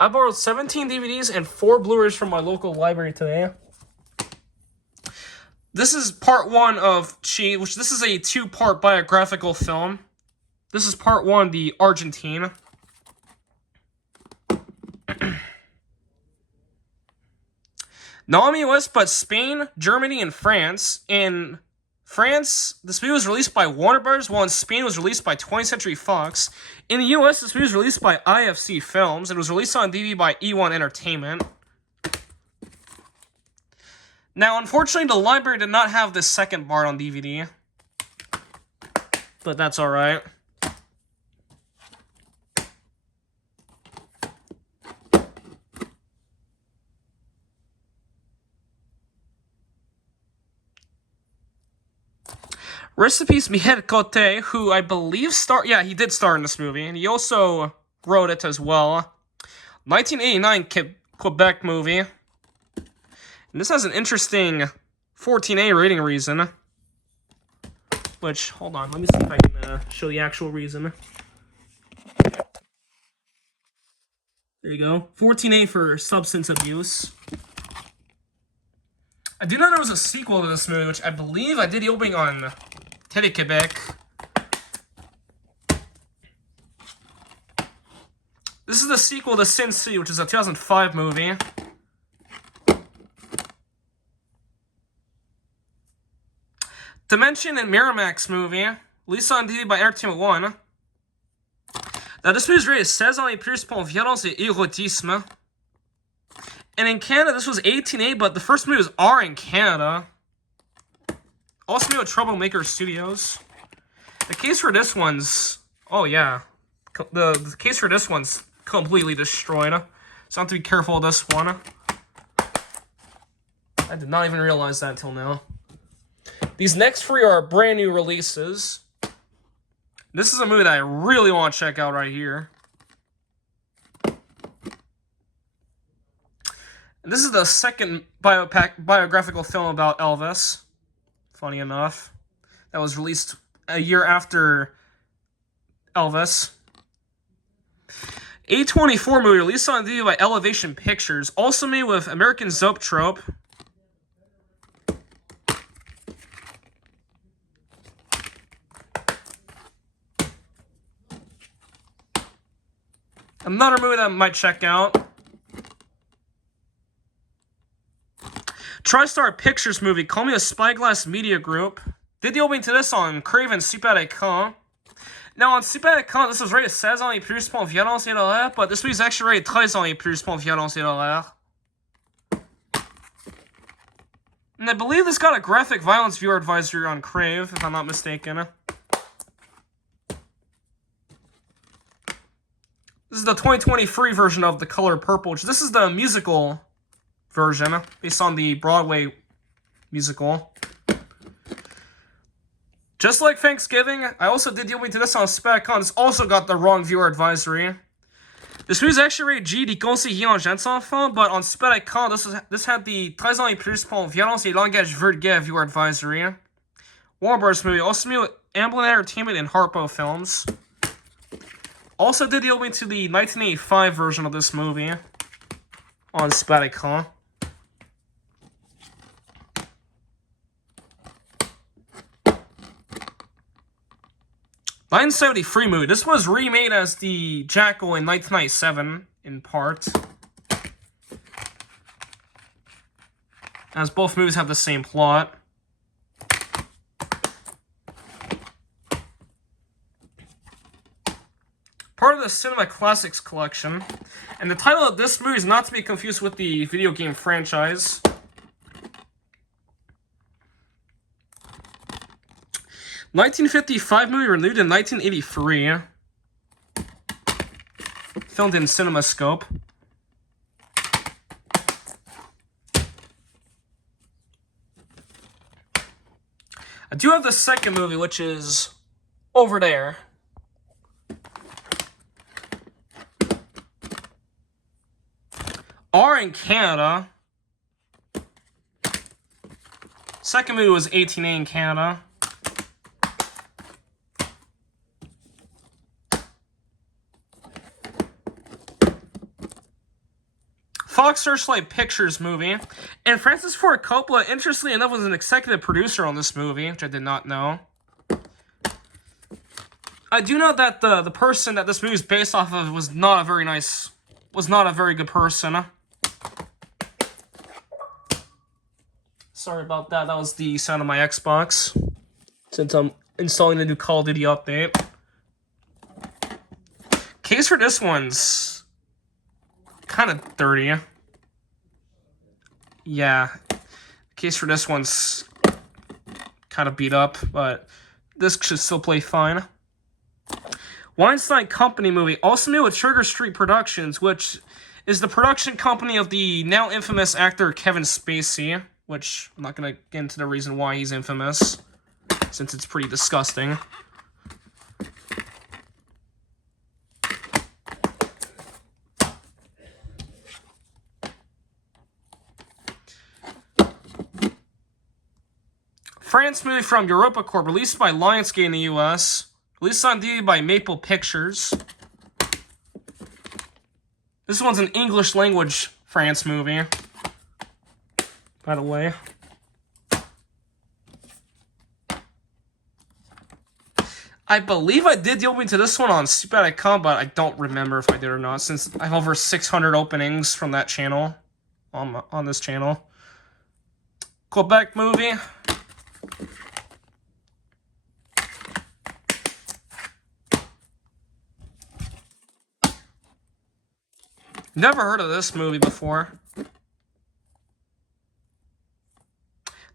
I borrowed 17 DVDs and 4 Blu-rays from my local library today. This is part 1 of Chi, which this is a 2-part biographical film. This is part 1, the Argentine. Not only US, but Spain, Germany, and France. In France, this movie was released by Warner Bros., while in Spain it was released by 20th Century Fox. In the US, this movie was released by IFC Films. It was released on DVD by E1 Entertainment. Now, unfortunately, the library did not have this second part on DVD. But that's alright. Rest in peace, Michel Cote, who I believe he did star in this movie, and he also wrote it as well. 1989 Quebec movie. And this has an interesting 14A rating reason. Which, hold on, let me see if I can show the actual reason. There you go. 14A for substance abuse. I do know there was a sequel to this movie, which I believe I did the opening on Télé Québec. This is the sequel to Sin City, which is a 2005 movie. Dimension and Miramax movie, released on DVD by Entertainment One. Now, this movie is rated 16 ans et plus pour violence et érotisme. And in Canada, this was 18A, but the first movie was R in Canada. Also made with Troublemaker Studios. The case for this one's... Oh, yeah. The case for this one's completely destroyed. So I have to be careful with this one. I did not even realize that until now. These next 3 are brand new releases. This is a movie that I really want to check out right here. And this is the second biographical film about Elvis. Funny enough. That was released a year after Elvis. A24 movie released on DVD by Elevation Pictures. Also made with American Zoetrope. Another movie that I might check out. TriStar Pictures movie, Call Me a Spyglass Media Group. Did the opening to this on Crave and Super Écran. Now, on Super Écran, this was rated 16 ans et plus pour violence et l'horreur, but this movie is actually rated 13 ans et plus pour violence et l'horreur. And I believe this got a graphic violence viewer advisory on Crave, if I'm not mistaken. This is the 2023 version of The Color Purple, which this is the musical version, based on the Broadway musical. Just like Thanksgiving, I also did the opening to this on SpecCon. It's also got the wrong viewer advisory. This movie is actually rated G, déconseillé en jeunes enfants, but on SpecCon, this had the 13 ans et plus pour violence et langage vulgaire viewer advisory. Warner Bros. Movie, also made with Amblin Entertainment and Harpo Films. Also did the opening to the 1985 version of this movie on Spectacon. '73 movie. This was remade as the Jackal in 1997, in part. As both movies have the same plot. Part of the Cinema Classics collection. And the title of this movie is not to be confused with the video game franchise. '55 movie renewed in 1983. Filmed in CinemaScope. I do have the second movie, which is over there. R in Canada. Second movie was 18A in Canada. Fox Searchlight Pictures movie. And Francis Ford Coppola, interestingly enough, was an executive producer on this movie, which I did not know. I do know that the person that this movie is based off of was not a very good person. Sorry about that. That was the sound of my Xbox. Since I'm installing the new Call of Duty update. Case for this one's kind of dirty. Yeah. Case for this one's kind of beat up, but this should still play fine. Weinstein Company movie, also new with Sugar Street Productions, which is the production company of the now infamous actor Kevin Spacey, which I'm not going to get into the reason why he's infamous, since it's pretty disgusting. France movie from Europa Corp, released by Lionsgate in the US. Released on DVD by Maple Pictures. This one's an English language France movie, by the way. I believe I did the opening to this one on Stupid.com, but I don't remember if I did or not, since I have over 600 openings from that channel, on this channel. Quebec movie. Never heard of this movie before.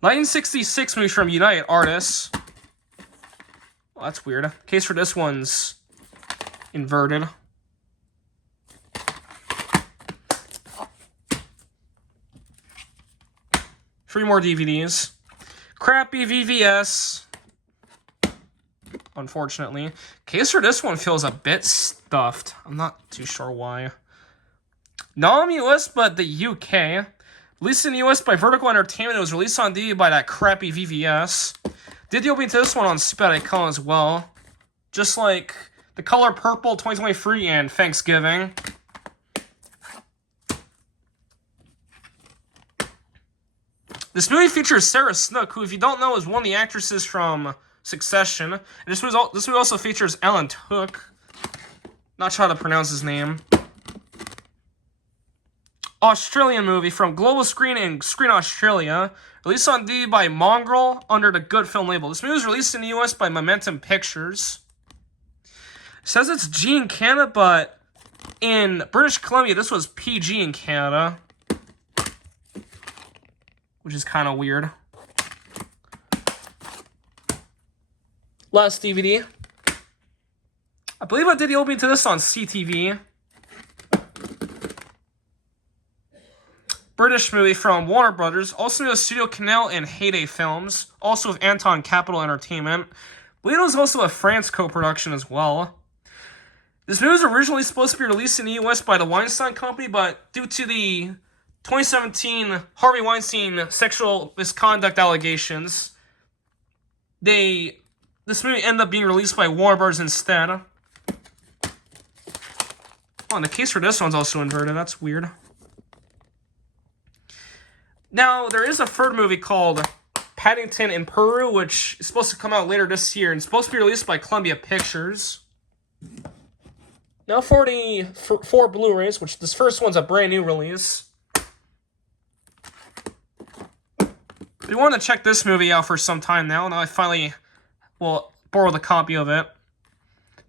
1966 movie from United Artists. Well, that's weird. Case for this one's inverted. Three more DVDs. Crappy VVS. Unfortunately. Case for this one feels a bit stuffed. I'm not too sure why. Not in the US, but the UK. Released in the US by Vertical Entertainment. It was released on DVD by that crappy VVS. Did the opening to this one on Stupid.com as well. Just like The Color Purple 2023 and Thanksgiving. This movie features Sarah Snook, who, if you don't know, is one of the actresses from Succession. And this movie also features Alan Tudyk. Not sure how to pronounce his name. Australian movie from Global Screen and Screen Australia. Released on DVD by Mongrel under the Good Film label. This movie was released in the US by Momentum Pictures. It says it's G in Canada, but in British Columbia, this was PG in Canada. Which is kind of weird. Last DVD. I believe I did the opening to this on CTV. British movie from Warner Brothers, also with Studio Canal and Heyday Films, also with Anton Capital Entertainment. I believe it was also a France co-production as well. This movie was originally supposed to be released in the US by the Weinstein Company, but due to the 2017 Harvey Weinstein sexual misconduct allegations, this movie ended up being released by Warner Brothers instead. Oh, and the case for this one's also inverted. That's weird. Now, there is a third movie called Paddington in Peru, which is supposed to come out later this year, and it's supposed to be released by Columbia Pictures. Now for the four Blu-rays, which this first one's a brand new release. We wanted to check this movie out for some time now I finally will borrow the copy of it.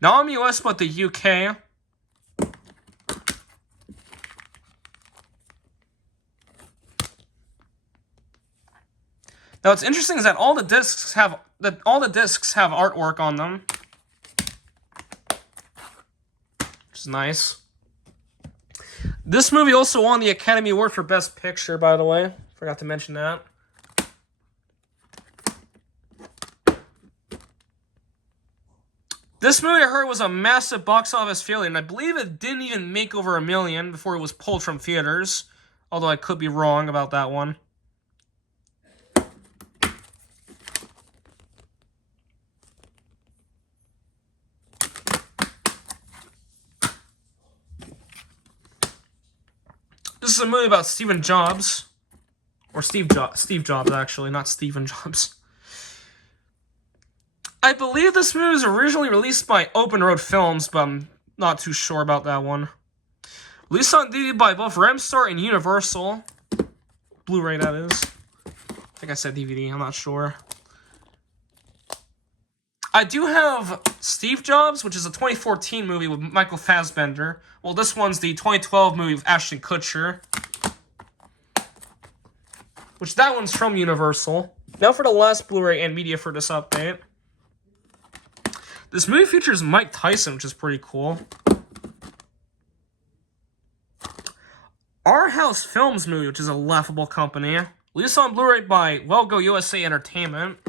Not in the US, but the UK. Now, what's interesting is that all the discs have artwork on them, which is nice. This movie also won the Academy Award for Best Picture, by the way. Forgot to mention that. This movie I heard was a massive box office failure, and I believe it didn't even make over $1 million before it was pulled from theaters. Although I could be wrong about that one. This is a movie about Stephen Jobs. Or Steve Jobs, actually, not Stephen Jobs. I believe this movie was originally released by Open Road Films, but I'm not too sure about that one. Released on DVD by both Ramstar and Universal. Blu-ray, that is. I think I said DVD, I'm not sure. I do have Steve Jobs, which is a 2014 movie with Michael Fassbender. Well, this one's the 2012 movie with Ashton Kutcher. Which, that one's from Universal. Now for the last Blu-ray and media for this update. This movie features Mike Tyson, which is pretty cool. Our House Films movie, which is a laughable company. Released on Blu-ray by Well Go USA Entertainment.